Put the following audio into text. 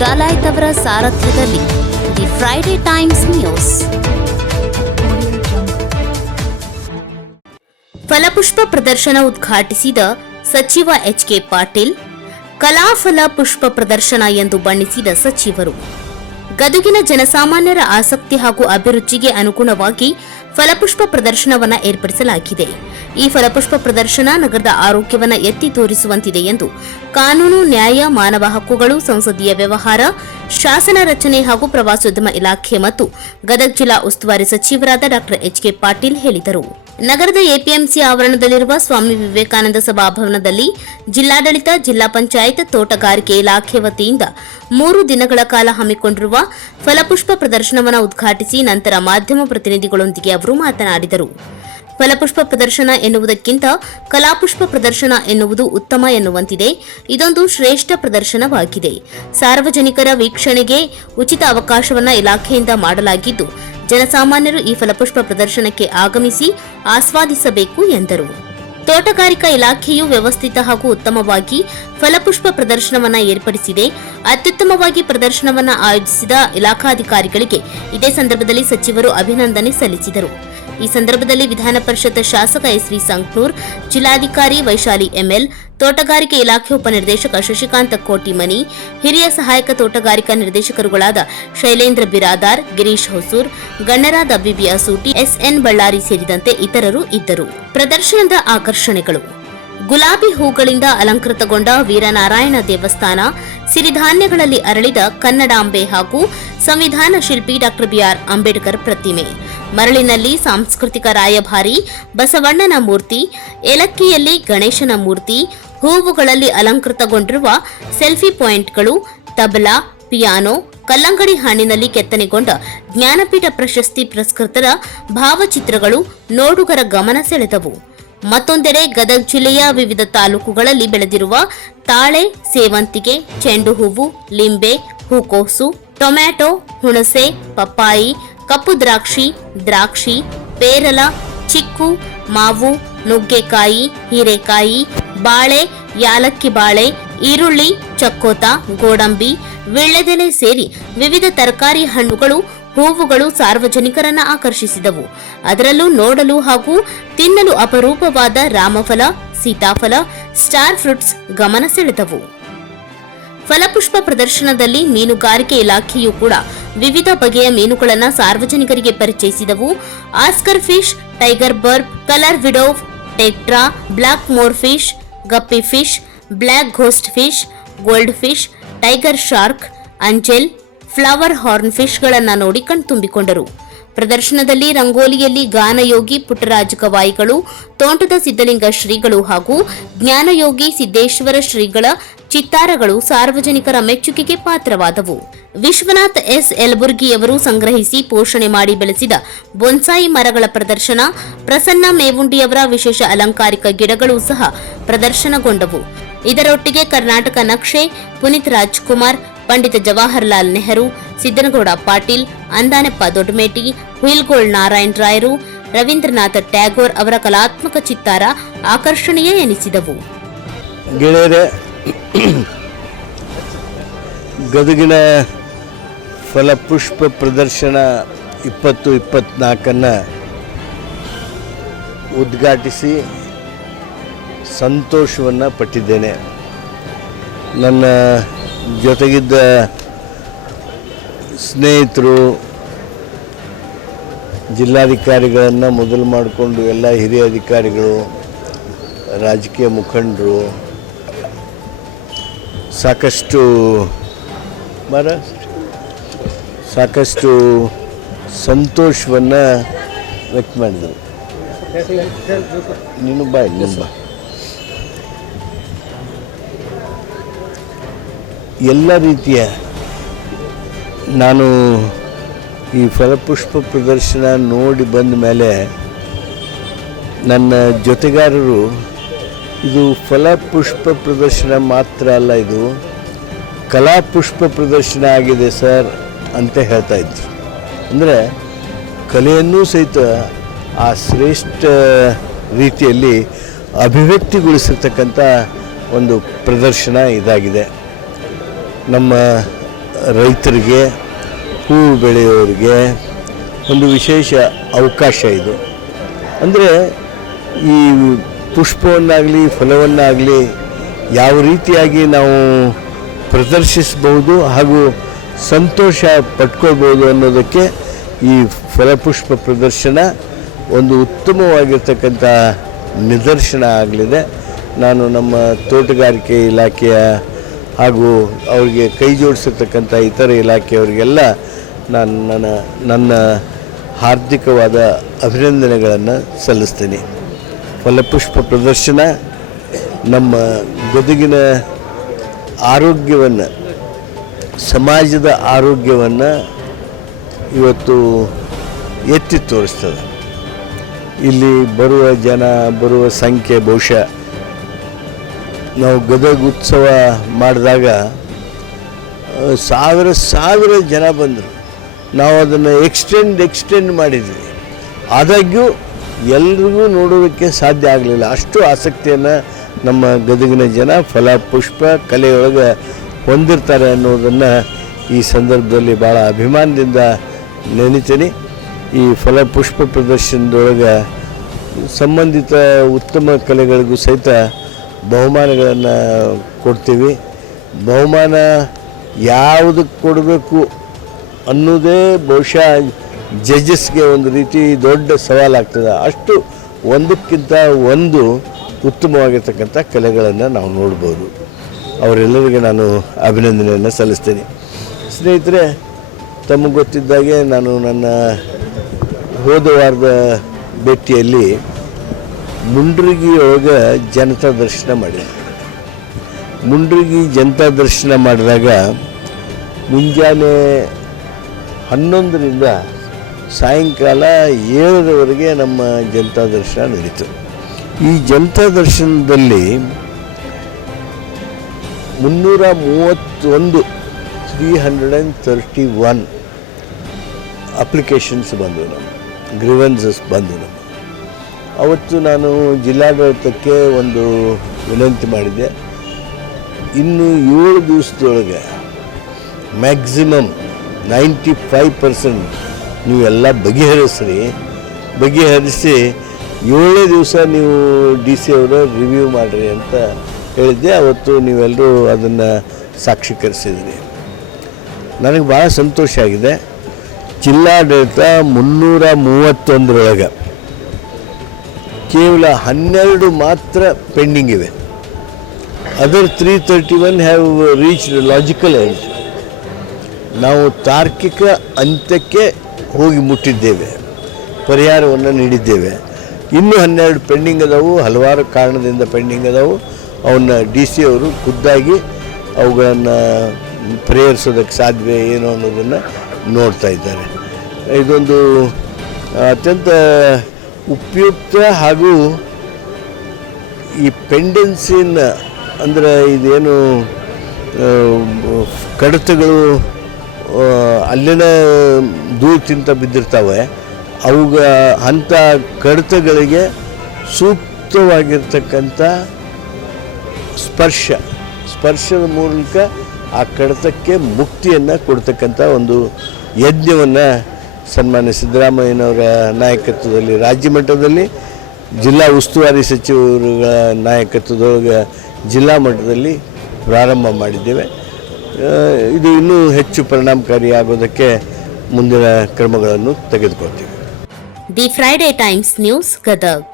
ಡಾಲಾಯತ್ ಅವರ ಸಾರಥ್ಯದಲ್ಲಿ the Friday times news. ಫಲಪುಷ್ಪ ಪ್ರದರ್ಶನ ಉದ್ಘಾಟಿಸಿದ ಸಚಿವ ಎಚ್.ಕೆ. ಪಾಟೀಲ್. ಕಲಾಫಲ ಪುಷ್ಪ ಪ್ರದರ್ಶನ ಎಂದು ಬಣ್ಣಿಸಿದ ಸಚಿವರು. ಗದಗಿನ ಜನಸಾಮಾನ್ಯರ ಆಸಕ್ತಿ ಹಾಗೂ ಅಭಿರುಚಿಗೆ ಅನುಗುಣವಾಗಿ ಫಲಪುಷ್ಪ ಪ್ರದರ್ಶನವನ್ನು ಏರ್ಪಡಿಸಲಾಗಿದೆ. ಈ ಫಲಪುಷ್ಪ ಪ್ರದರ್ಶನ ನಗರದ ಆರೋಗ್ಯವನ್ನು ಎತ್ತಿ ತೋರಿಸುವಂತಿದೆ ಎಂದು ಕಾನೂನು, ನ್ಯಾಯ, ಮಾನವ ಹಕ್ಕುಗಳು, ಸಂಸದೀಯ ವ್ಯವಹಾರ, ಶಾಸನ ರಚನೆ ಹಾಗೂ ಪ್ರವಾಸೋದ್ಯಮ ಇಲಾಖೆ ಮತ್ತು ಗದಗ ಜಿಲ್ಲಾ ಉಸ್ತುವಾರಿ ಸಚಿವರಾದ ಡಾ ಎಚ್.ಕೆ. ಪಾಟೀಲ್ ಹೇಳಿದರು. ನಗರದ ಎಪಿಎಂಸಿ ಆವರಣದಲ್ಲಿರುವ ಸ್ವಾಮಿ ವಿವೇಕಾನಂದ ಸಭಾಭವನದಲ್ಲಿ ಜಿಲ್ಲಾಡಳಿತ, ಜಿಲ್ಲಾ ಪಂಚಾಯತ್, ತೋಟಗಾರಿಕೆ ಇಲಾಖೆ ವತಿಯಿಂದ 3 ದಿನಗಳ ಕಾಲ ಹಮ್ಮಿಕೊಂಡಿರುವ ಫಲಪುಷ್ಪ ಪ್ರದರ್ಶನವನ್ನು ಉದ್ಘಾಟಿಸಿ ನಂತರ ಮಾಧ್ಯಮ ಪ್ರತಿನಿಧಿಗಳೊಂದಿಗೆ ಅವರು ಮಾತನಾಡಿದರು. ಫಲಪುಷ್ಪ ಪ್ರದರ್ಶನ ಎನ್ನುವುದಕ್ಕಿಂತ ಕಲಾಪುಷ್ಪ ಪ್ರದರ್ಶನ ಎನ್ನುವುದು ಉತ್ತಮ ಎನ್ನುವಂತಿದೆ. ಇದೊಂದು ಶ್ರೇಷ್ಠ ಪ್ರದರ್ಶನವಾಗಿದೆ. ಸಾರ್ವಜನಿಕರ ವೀಕ್ಷಣೆಗೆ ಉಚಿತ ಅವಕಾಶವನ್ನು ಇಲಾಖೆಯಿಂದ ಮಾಡಲಾಗಿದ್ದು, ಜನಸಾಮಾನ್ಯರು ಈ ಫಲಪುಷ್ಪ ಪ್ರದರ್ಶನಕ್ಕೆ ಆಗಮಿಸಿ ಆಸ್ವಾದಿಸಬೇಕು ಎಂದರು. ತೋಟಗಾರಿಕಾ ಇಲಾಖೆಯು ವ್ಯವಸ್ಥಿತ ಹಾಗೂ ಉತ್ತಮವಾಗಿ ಫಲಪುಷ್ಪ ಪ್ರದರ್ಶನವನ್ನು ಏರ್ಪಡಿಸಿದೆ. ಅತ್ಯುತ್ತಮವಾಗಿ ಪ್ರದರ್ಶನವನ್ನು ಆಯೋಜಿಸಿದ ಇಲಾಖಾಧಿಕಾರಿಗಳಿಗೆ ಇದೇ ಸಂದರ್ಭದಲ್ಲಿ ಸಚಿವರು ಅಭಿನಂದನೆ ಸಲ್ಲಿಸಿದರು. ಈ ಸಂದರ್ಭದಲ್ಲಿ ವಿಧಾನ ಪರಿಷತ್ ಶಾಸಕ ಎಸ್.ವಿ. ಸಂಕನೂರ್, ಜಿಲ್ಲಾಧಿಕಾರಿ ವೈಶಾಲಿ ಎಂಎಲ್, ತೋಟಗಾರಿಕೆ ಇಲಾಖೆ ಉಪನಿರ್ದೇಶಕ ಶಶಿಕಾಂತ ಕೋಟಿಮನಿ, ಹಿರಿಯ ಸಹಾಯಕ ತೋಟಗಾರಿಕಾ ನಿರ್ದೇಶಕರುಗಳಾದ ಶೈಲೇಂದ್ರ ಬಿರಾದಾರ್, ಗಿರೀಶ್ ಹೊಸೂರ್, ಗಣ್ಯರಾದ ಬಿಬಿ ಅಸೂಟಿ, ಎಸ್ಎನ್ ಬಳ್ಳಾರಿ ಸೇರಿದಂತೆ ಇತರರು ಇದ್ದರು. ಪ್ರದರ್ಶನದ ಆಕರ್ಷಣೆಗಳು: ಗುಲಾಬಿ ಹೂಗಳಿಂದ ಅಲಂಕೃತಗೊಂಡ ವೀರನಾರಾಯಣ ದೇವಸ್ಥಾನ, ಸಿರಿಧಾನ್ಯಗಳಲ್ಲಿ ಅರಳಿದ ಕನ್ನಡಾಂಬೆ ಹಾಗೂ ಸಂವಿಧಾನ ಶಿಲ್ಪಿ ಡಾ ಬಿ.ಆರ್. ಅಂಬೇಡ್ಕರ್ ಪ್ರತಿಮೆ, ಮರಳಿನಲ್ಲಿ ಸಾಂಸ್ಕೃತಿಕ ರಾಯಭಾರಿ ಬಸವಣ್ಣನ ಮೂರ್ತಿ, ಏಲಕ್ಕಿಯಲ್ಲಿ ಗಣೇಶನ ಮೂರ್ತಿ, ಹೂವುಗಳಲ್ಲಿ ಅಲಂಕೃತಗೊಂಡಿರುವ ಸೆಲ್ಫಿ ಪಾಯಿಂಟ್ಗಳು, ತಬಲಾ, ಪಿಯಾನೋ, ಕಲ್ಲಂಗಡಿ ಹಣ್ಣಿನಲ್ಲಿ ಕೆತ್ತನೆಗೊಂಡ ಜ್ಞಾನಪೀಠ ಪ್ರಶಸ್ತಿ ಪುರಸ್ಕೃತರ ಭಾವಚಿತ್ರಗಳು ನೋಡುಗರ ಗಮನ ಸೆಳೆದವು. ಮತ್ತೊಂದೆಡೆ ಗದಗ ಜಿಲ್ಲೆಯ ವಿವಿಧ ತಾಲೂಕುಗಳಲ್ಲಿ ಬೆಳೆದಿರುವ ತಾಳೆ, ಸೇವಂತಿಗೆ, ಚೆಂಡು ಹೂವು, ಲಿಂಬೆ, ಹೂಕೋಸು, ಟೊಮ್ಯಾಟೊ, ಹುಣಸೆ, ಪಪ್ಪಾಯಿ, ಕಪ್ಪು ದ್ರಾಕ್ಷಿ, ಪೇರಲ, ಚಿಕ್ಕು, ಮಾವು, ನುಗ್ಗೆಕಾಯಿ, ಹೀರೆಕಾಯಿ, ಬಾಳೆ, ಯಾಲಕ್ಕಿ ಬಾಳೆ, ಈರುಳ್ಳಿ, ಚಕ್ಕೋತ, ಗೋಡಂಬಿ, ವೀಳ್ಯದೆಲೆ ಸೇರಿ ವಿವಿಧ ತರಕಾರಿ, ಹಣ್ಣುಗಳು, ಹೂವುಗಳು ಸಾರ್ವಜನಿಕರನ್ನ ಆಕರ್ಷಿಸಿದವು. ಅದರಲ್ಲೂ ನೋಡಲು ಹಾಗೂ ತಿನ್ನಲು ಅಪರೂಪವಾದ ರಾಮಫಲ, ಸೀತಾಫಲ, ಸ್ಟಾರ್ ಫ್ರೂಟ್ಸ್ ಗಮನ ಸೆಳೆದವು. ಫಲಪುಷ್ಪ ಪ್ರದರ್ಶನದಲ್ಲಿ ಮೀನುಗಾರಿಕೆ ಇಲಾಖೆಯೂ ಕೂಡ ವಿವಿಧ ಬಗೆಯ ಮೀನುಗಳನ್ನು ಸಾರ್ವಜನಿಕರಿಗೆ ಪರಿಚಯಿಸಿದವು. Oscar fish, tiger barb, colour widow, tetra, black moor fish, guppy fish, black ghost fish, gold fish, tiger shark, angel, flower horn ಫಿಶ್ಗಳನ್ನು ನೋಡಿ ಕಣ್ತುಂಬಿಕೊಂಡರು. ಪ್ರದರ್ಶನದಲ್ಲಿ ರಂಗೋಲಿಯಲ್ಲಿ ಗಾನಯೋಗಿ ಪುಟ್ಟರಾಜ ಗವಾಯಿಗಳು, ತೋಂಟದ ಸಿದ್ದಲಿಂಗ ಶ್ರೀಗಳು ಹಾಗೂ ಜ್ಞಾನಯೋಗಿ ಸಿದ್ದೇಶ್ವರ ಶ್ರೀಗಳ ಚಿತ್ತಾರಗಳು ಸಾರ್ವಜನಿಕರ ಮೆಚ್ಚುಗೆಗೆ ಪಾತ್ರವಾದವು. ವಿಶ್ವನಾಥ್ ಎಸ್. ಯಲಬುರ್ಗಿಯವರು ಸಂಗ್ರಹಿಸಿ ಪೋಷಣೆ ಮಾಡಿ ಬೆಳೆಸಿದ ಬೊನ್ಸಾಯಿ ಮರಗಳ ಪ್ರದರ್ಶನ, ಪ್ರಸನ್ನ ಮೇವುಂಡಿಯವರ ವಿಶೇಷ ಅಲಂಕಾರಿಕ ಗಿಡಗಳು ಸಹ ಪ್ರದರ್ಶನಗೊಂಡವು. ಇದರೊಟ್ಟಿಗೆ ಕರ್ನಾಟಕ ನಕ್ಷೆ, ಪುನೀತ್ ರಾಜ್ಕುಮಾರ್, ಪಂಡಿತ ಜವಾಹರಲಾಲ್ ನೆಹರು, ಸಿದ್ದನಗೌಡ ಪಾಟೀಲ್, ಅಂದಾನೆಪ್ಪ ದೊಡ್ಡಮೇಟಿ, ಹುಯಿಲ್ಗೋಳ್ ನಾರಾಯಣ ರಾಯರು, ರವೀಂದ್ರನಾಥ ಟ್ಯಾಗೋರ್ ಅವರ ಕಲಾತ್ಮಕ ಚಿತ್ತಾರ ಆಕರ್ಷಣೀಯ ಎನಿಸಿದವು. ಗೆಳೆಯರೆ, ಗದಗಿನ ಫಲಪುಷ್ಪ ಪ್ರದರ್ಶನ 2024 ಉದ್ಘಾಟಿಸಿ ಸಂತೋಷವನ್ನು ಪಟ್ಟಿದ್ದೇನೆ. ನನ್ನ ಜೊತೆಗಿದ್ದ ಸ್ನೇಹಿತರು, ಜಿಲ್ಲಾಧಿಕಾರಿಗಳನ್ನು ಮೊದಲು ಮಾಡಿಕೊಂಡು ಎಲ್ಲ ಹಿರಿಯ ಅಧಿಕಾರಿಗಳು, ರಾಜಕೀಯ ಮುಖಂಡರು ಸಾಕಷ್ಟು ಸಂತೋಷವನ್ನು ವ್ಯಕ್ತ ಮಾಡಿದರು. ನೀನು ಬಾ. ಎಲ್ಲ ರೀತಿಯ ನಾನು ಈ ಫಲಪುಷ್ಪ ಪ್ರದರ್ಶನ ನೋಡಿ ಬಂದ ಮೇಲೆ ನನ್ನ ಜೊತೆಗಾರರು ಇದು ಫಲಪುಷ್ಪ ಪ್ರದರ್ಶನ ಮಾತ್ರ ಅಲ್ಲ, ಇದು ಕಲಾಪುಷ್ಪ ಪ್ರದರ್ಶನ ಆಗಿದೆ ಸರ್ ಅಂತ ಹೇಳ್ತಾ ಇದ್ರು. ಅಂದರೆ ಕಲೆಯನ್ನೂ ಸಹಿತ ಆ ಶ್ರೇಷ್ಠ ರೀತಿಯಲ್ಲಿ ಅಭಿವ್ಯಕ್ತಿಗೊಳಿಸಿರ್ತಕ್ಕಂಥ ಒಂದು ಪ್ರದರ್ಶನ ಇದಾಗಿದೆ. ನಮ್ಮ ರೈತರಿಗೆ, ಹೂವು ಬೆಳೆಯೋರಿಗೆ ಒಂದು ವಿಶೇಷ ಅವಕಾಶ ಇದು. ಅಂದರೆ ಈ ಪುಷ್ಪವನ್ನಾಗಲಿ ಫಲವನ್ನಾಗಲಿ ಯಾವ ರೀತಿಯಾಗಿ ನಾವು ಪ್ರದರ್ಶಿಸ್ಬೋದು ಹಾಗೂ ಸಂತೋಷ ಪಟ್ಕೊಳ್ಬೋದು ಅನ್ನೋದಕ್ಕೆ ಈ ಫಲಪುಷ್ಪ ಪ್ರದರ್ಶನ ಒಂದು ಉತ್ತಮವಾಗಿರ್ತಕ್ಕಂಥ ನಿದರ್ಶನ ಆಗಲಿದೆ. ನಾನು ನಮ್ಮ ತೋಟಗಾರಿಕೆ ಇಲಾಖೆಯ ಹಾಗೂ ಅವರಿಗೆ ಕೈ ಜೋಡಿಸಿರ್ತಕ್ಕಂಥ ಇತರ ಇಲಾಖೆಯವರಿಗೆಲ್ಲ ನನ್ನ ಹಾರ್ದಿಕವಾದ ಅಭಿನಂದನೆಗಳನ್ನು ಸಲ್ಲಿಸ್ತೀನಿ. ಫಲಪುಷ್ಪ ಪ್ರದರ್ಶನ ನಮ್ಮ ಗದಗಿನ ಆರೋಗ್ಯವನ್ನು, ಸಮಾಜದ ಆರೋಗ್ಯವನ್ನು ಇವತ್ತು ಎತ್ತಿ ತೋರಿಸ್ತದೆ. ಇಲ್ಲಿ ಬರುವ ಸಂಖ್ಯೆ ಬಹುಶಃ ನಾವು ಗದಗ ಉತ್ಸವ ಮಾಡಿದಾಗ ಸಾವಿರ ಜನ ಬಂದರು. ನಾವು ಅದನ್ನು ಎಕ್ಸ್ಟೆಂಡ್ ಮಾಡಿದ್ವಿ. ಆದಾಗ್ಯೂ ಎಲ್ರಿಗೂ ನೋಡೋದಕ್ಕೆ ಸಾಧ್ಯ ಆಗಲಿಲ್ಲ. ಅಷ್ಟು ಆಸಕ್ತಿಯನ್ನು ನಮ್ಮ ಗದಗಿನ ಜನ ಫಲಪುಷ್ಪ ಕಲೆಯೊಳಗೆ ಹೊಂದಿರ್ತಾರೆ ಅನ್ನೋದನ್ನು ಈ ಸಂದರ್ಭದಲ್ಲಿ ಭಾಳ ಅಭಿಮಾನದಿಂದ ನೆನಿತೀನಿ. ಈ ಫಲಪುಷ್ಪ ಪ್ರದರ್ಶನದೊಳಗೆ ಸಂಬಂಧಿತ ಉತ್ತಮ ಕಲೆಗಳಿಗೂ ಸಹಿತ ಬಹುಮಾನಗಳನ್ನು ಕೊಡ್ತೀವಿ. ಬಹುಮಾನ ಯಾವುದಕ್ಕೆ ಕೊಡಬೇಕು ಅನ್ನೋದೇ ಬಹುಶಃ ಜಡ್ಜಸ್ಗೆ ಒಂದು ರೀತಿ ದೊಡ್ಡ ಸವಾಲಾಗ್ತದೆ. ಅಷ್ಟು ಒಂದಕ್ಕಿಂತ ಒಂದು ಉತ್ತಮವಾಗಿರ್ತಕ್ಕಂಥ ಕಲೆಗಳನ್ನು ನಾವು ನೋಡ್ಬೋದು. ಅವರೆಲ್ಲರಿಗೆ ನಾನು ಅಭಿನಂದನೆಯನ್ನು ಸಲ್ಲಿಸ್ತೀನಿ. ಸ್ನೇಹಿತರೆ, ತಮಗೆ ಗೊತ್ತಿದ್ದಾಗೆ ನಾನು ನನ್ನ ಹೋದ ವಾರದ ಭೇಟಿಯಲ್ಲಿ ಮುಂಡ್ರಿಗಿಯೊಳಗೆ ಜನತಾ ದರ್ಶನ ಮಾಡಿದೆ. ಮುಂಡ್ರಿಗಿ ಜನತಾ ದರ್ಶನ ಮಾಡಿದಾಗ ಮುಂಜಾನೆ 11ರಿಂದ ಸಾಯಂಕಾಲ 7ರವರೆಗೆ ನಮ್ಮ ಜನತಾ ದರ್ಶನ ನಡೀತು. ಈ ಜನತಾ ದರ್ಶನದಲ್ಲಿ 331 ಅಪ್ಲಿಕೇಶನ್ಸ್ ಬಂದವು, ನಮ್ಮ ಗ್ರೀವೆನ್ಸಸ್ ಬಂದವು. ನಮ್ಮ ಅವತ್ತು ನಾನು ಜಿಲ್ಲಾಡಳಿತಕ್ಕೆ ಒಂದು ವಿನಂತಿ ಮಾಡಿದ್ದೆ. ಇನ್ನು 7 ದಿವಸದೊಳಗೆ ಮ್ಯಾಕ್ಸಿಮಮ್ 95% ನೀವೆಲ್ಲ ಬಗೆಹರಿಸಿ 7 ದಿವಸ ನೀವು DC ಅವರು ರಿವ್ಯೂ ಮಾಡಿರಿ ಅಂತ ಹೇಳಿದ್ದೆ. ಅವತ್ತು ನೀವೆಲ್ಲರೂ ಅದನ್ನು ಸಾಕ್ಷೀಕರಿಸಿದ್ರಿ. ನನಗೆ ಭಾಳ ಸಂತೋಷ ಆಗಿದೆ. ಜಿಲ್ಲಾಡಳಿತ 331 ಕೇವಲ 12 ಮಾತ್ರ ಪೆಂಡಿಂಗ್ ಇವೆ. Other 331 have reached logical end. ನಾವು ತಾರ್ಕಿಕ ಅಂತ್ಯಕ್ಕೆ ಹೋಗಿ ಮುಟ್ಟಿದ್ದೇವೆ, ಪರಿಹಾರವನ್ನು ನೀಡಿದ್ದೇವೆ. ಇನ್ನೂ 12 ಪೆಂಡಿಂಗ್ ಅದಾವು. ಹಲವಾರು ಕಾರಣದಿಂದ ಪೆಂಡಿಂಗ್ ಅದಾವು. ಅವನ್ನ DC ಅವರು ಖುದ್ದಾಗಿ ಅವುಗಳನ್ನು ಪರಿಹರಿಸೋದಕ್ಕೆ ಸಾಧ್ಯವೇ ಏನೋ ಅನ್ನೋದನ್ನು ನೋಡ್ತಾ ಇದ್ದಾರೆ. ಇದೊಂದು ಅತ್ಯಂತ ಉಪಯುಕ್ತ ಹಾಗೂ ಈ ಪೆಂಡೆನ್ಸಿನ ಅಂದರೆ ಇದೇನು ಕಡತಗಳು ಅಲ್ಲಿನ ದೂರ ತಿಂತ ಬಿದ್ದಿರ್ತಾವೆ, ಅಂಥ ಕಡತಗಳಿಗೆ ಸೂಕ್ತವಾಗಿರ್ತಕ್ಕಂಥ ಸ್ಪರ್ಶದ ಮೂಲಕ ಆ ಕಡತಕ್ಕೆ ಮುಕ್ತಿಯನ್ನು ಕೊಡ್ತಕ್ಕಂಥ ಒಂದು ಯಜ್ಞವನ್ನು ಸನ್ಮಾನ್ಯ ಸಿದ್ದರಾಮಯ್ಯನವರ ನಾಯಕತ್ವದಲ್ಲಿ ರಾಜ್ಯ ಮಟ್ಟದಲ್ಲಿ, ಜಿಲ್ಲಾ ಉಸ್ತುವಾರಿ ಸಚಿವರ ನಾಯಕತ್ವದೊಳಗೆ ಜಿಲ್ಲಾ ಮಟ್ಟದಲ್ಲಿ ಪ್ರಾರಂಭ ಮಾಡಿದ್ದೇವೆ. ಇದು ಇನ್ನೂ ಹೆಚ್ಚು ಪರಿಣಾಮಕಾರಿಯಾಗೋದಕ್ಕೆ ಮುಂದಿನ ಕ್ರಮಗಳನ್ನು ತೆಗೆದುಕೊಳ್ತೀವಿ. The Friday Times news, Gadag.